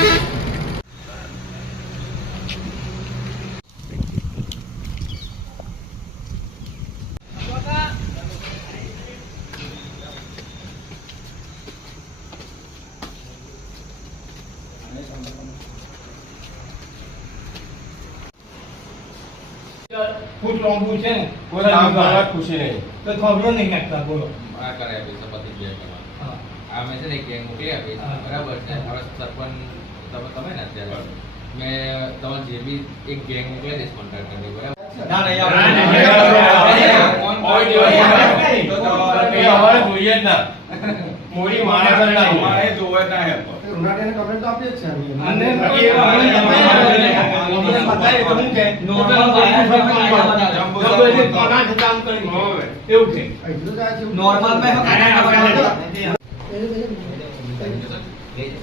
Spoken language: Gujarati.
Gracias. ફૂટ લાંબુ છે ને કોઈ કામ કરવા ખુશી નહીં. તો ખબર નહીં નાખતા બોલો. આ કરે આપી છે જે કરવા આ મેં છે ને કે મોકલી આપી. બરાબર છે. હવે સરપંચ તમે તમે ને અત્યારે. મેં તમે જે બી એક ગેંગ મોકલી દઈશ કોન્ટ્રાક્ટ કરી બરાબર? ના, ના, અમારે જોઈએ. જ ના. મોડી મારા કરે ના અમારે જોવે ના તો. રૂનાટીને કમેન્ટ તો આપીએ છે અને એ તો જમ્બો સર એટલે કોના છે કરી એવું છે. નોર્મલ મેં એ-